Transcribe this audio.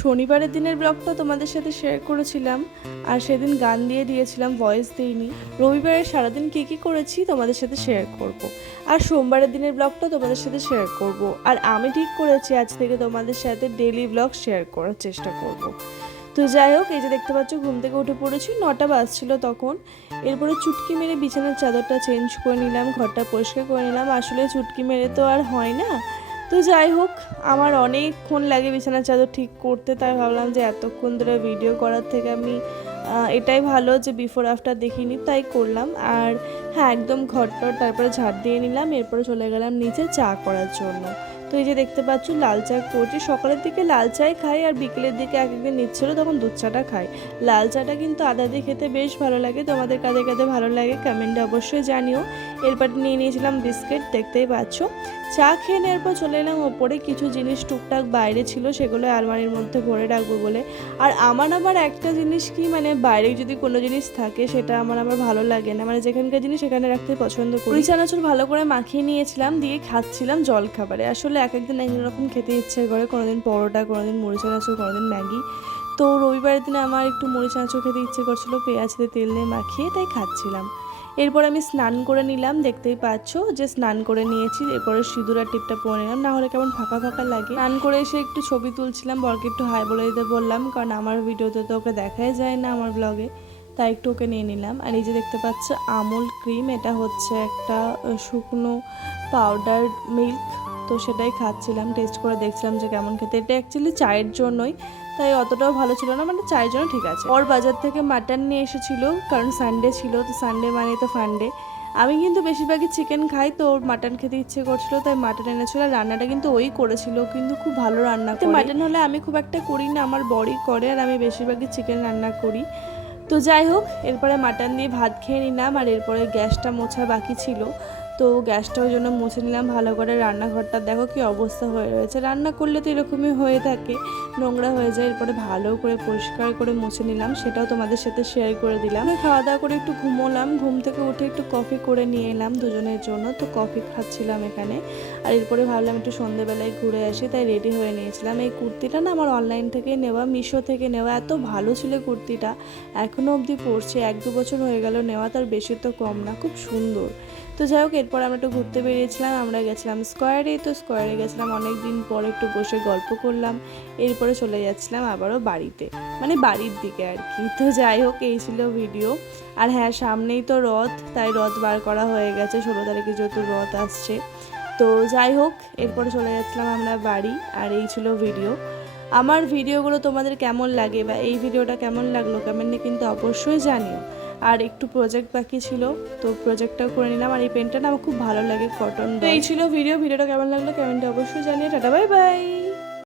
শনিবারের দিনের ব্লগটা তোমাদের সাথে শেয়ার করেছিলাম, আর সেদিন গান দিয়ে দিয়েছিলাম, ভয়েস দিইনি। রবিবারের সারাদিন কী করেছি তোমাদের সাথে শেয়ার করব। আর সোমবারের দিনের ব্লগটা তোমাদের সাথে শেয়ার করব। আর আমি ঠিক করেছি আজ থেকে তোমাদের সাথে ডেইলি ব্লগ শেয়ার করার চেষ্টা করব। তো যাই হোক, এই যে দেখতে পাচ্ছ ঘুম থেকে উঠে পড়েছি, 9টা বাজছিল তখন। এরপরে চুটকি মেরে বিছানার চাদরটা চেঞ্জ করে নিলাম, ঘরটা পরিষ্কার করে নিলাম। আসলে চুটকি মেরে তো আর হয় না। তো যাই হোক, আমার অনেকক্ষণ লাগে বিছানার চাদর ঠিক করতে, তাই ভাবলাম যে এতক্ষণ ধরে ভিডিও করার থেকে আমি এটাই ভালো যে বিফোর আফটার দেখিনি, তাই করলাম। আর হ্যাঁ, একদম ঘরটর তারপরে ঝাড় দিয়ে নিলাম। এরপরে চলে গেলাম নিচে চা করার জন্য। তো এই যে দেখতে পাচ্ছ লাল চা করছি। সকালের দিকে লাল চাই খাই, আর বিকেলের দিকে এক একদিন নিচ্ছিল তখন দুধ চাটা খাই। লাল চাটা কিন্তু আদা দিয়ে খেতে বেশ ভালো লাগে। তোমাদের কাদের কাদের ভালো লাগে কমেন্টে অবশ্যই জানিও। এরপর নিয়ে নিয়েছিলাম বিস্কিট, দেখতেই পাচ্ছ। চা খেয়ে নেওয়ার পর চলে এলাম ওপরে। কিছু জিনিস টুকটাক বাইরে ছিল, সেগুলো আলমারির মধ্যে ভরে রাখবো বলে। আর আমার আবার একটা জিনিস কি, মানে বাইরে যদি কোনো জিনিস থাকে সেটা আমার ভালো লাগে না, মানে যেখানকার জিনিস সেখানে রাখতে পছন্দ করি। চানাচুর ভালো করে মাখিয়ে নিয়েছিলাম, দিয়ে খাচ্ছিলাম জল খাবারে। আসলে এক একদিন এক রকম খেতে ইচ্ছে করে, কোনোদিন পরোটা, কোনোদিন মুড়ি চানাচুর, কোনোদিন ম্যাগি। তো রবিবারের দিনে আমার একটু মুড়ি চানাচুর খেতে ইচ্ছে করছিল, পেঁয়াজ দিয়ে তেল দিয়ে মাখিয়ে, তাই খাচ্ছিলাম। এরপর আমি স্নান করে নিলাম, দেখতেই পাচ্ছ যে স্নান করে নিয়েছি। এরপরে সিঁদুর আর টিপটা পরে নিলাম, না হলে কেমন ফাঁকা ফাঁকা লাগে। স্নান করে এসে একটু ছবি তুলছিলাম, বরকে একটু হাই বলে দিতে বললাম, কারণ আমার ভিডিওতে তো ওকে দেখাই যায় না আমার ব্লগে, তাই একটু ওকে নিয়ে নিলাম। আর এই যে দেখতে পাচ্ছ আমুল ক্রিম, এটা হচ্ছে একটা শুকনো পাউডার মিল্ক, তো সেটাই খাচ্ছিলাম, টেস্ট করে দেখছিলাম যে কেমন খেতে। এটা অ্যাকচুয়ালি চায়ের জন্যই, তাই অতটাও ভালো ছিল না, মানে চায়ের জন্য ঠিক আছে। ওর বাজার থেকে মাটন নিয়ে এসেছিল, কারণ সানডে ছিল, তো সানডে মানে তো ফান্ডে। আমি কিন্তু বেশিরভাগই চিকেন খাই, তো ওর মাটন খেতে ইচ্ছে করছিল, তাই মাটন এনেছিল। রান্নাটা কিন্তু ওই করেছিল, কিন্তু খুব ভালো রান্না করে। মাটন হলে আমি খুব একটা করি না, আমার বড়ই করে, আর আমি বেশিরভাগই চিকেন রান্না করি। তো যাই হোক, এরপরে মাটন দিয়ে ভাত খেয়ে নিলাম। আর এরপরে গ্যাসটা মোছা বাকি ছিল, তো গ্যাসটা ওই জন্য মুছে নিলাম ভালো করে। রান্নাঘরটা দেখো কি অবস্থা হয়ে রয়েছে, রান্না করলে তো এরকমই হয়ে থাকে, নোংরা হয়ে যায়। এরপরে ভালো করে পরিষ্কার করে মুছে নিলাম, সেটাও তোমাদের সাথে শেয়ার করে দিলাম। খাওয়া দাওয়া করে একটু ঘুমোলাম, ঘুম থেকে উঠে একটু কফি করে নিয়ে এলাম দুজনের জন্য, তো কফি খাচ্ছিলাম এখানে। আর এরপরে ভাবলাম একটু সন্ধ্যেবেলায় ঘুরে আসি, তাই রেডি হয়ে নিয়েছিলাম। এই কুর্তিটা না আমার অনলাইন থেকে নেওয়া, মিশো থেকে নেওয়া, এত ভালো ছিল কুর্তিটা, এখনও অবধি পরছে, 1-2 বছর হয়ে গেল নেওয়া, তার বেশি তো কম না, খুব সুন্দর। তো যাই হোক, এরপর আমরা একটু ঘুরতে বেরিয়েছিলাম, আমরা গেছিলাম স্কোয়ারে। তো স্কোয়ারে গেছিলাম, অনেক দিন পর একটু বসে গল্প করলাম। এরপরে চলে যাচ্ছিলাম আবারও বাড়িতে, মানে বাড়ির দিকে আর কি। তো যাই হোক, এই ছিল ভিডিও। আর হ্যাঁ, সামনেই তো রথ, তাই রথ বার করা হয়ে গেছে, 16 তারিখে যেহেতু রথ আসছে। তো যাই হোক, এরপরে চলে যাচ্ছিলাম আমরা বাড়ি। আর এই ছিল ভিডিও। আমার ভিডিওগুলো তোমাদের কেমন লাগে, বা এই ভিডিওটা কেমন লাগলো কমেন্টে কিন্তু অবশ্যই জানিও। আর একটু প্রজেক্ট বাকি ছিল, তো প্রজেক্টটাও করে নিলাম। আর এই পেনটা না আমার খুব ভালো লাগে, কটন। তো এই ছিল ভিডিওটা কেমন লাগলো কমেন্টে অবশ্যই জানিও। Tata, bye bye.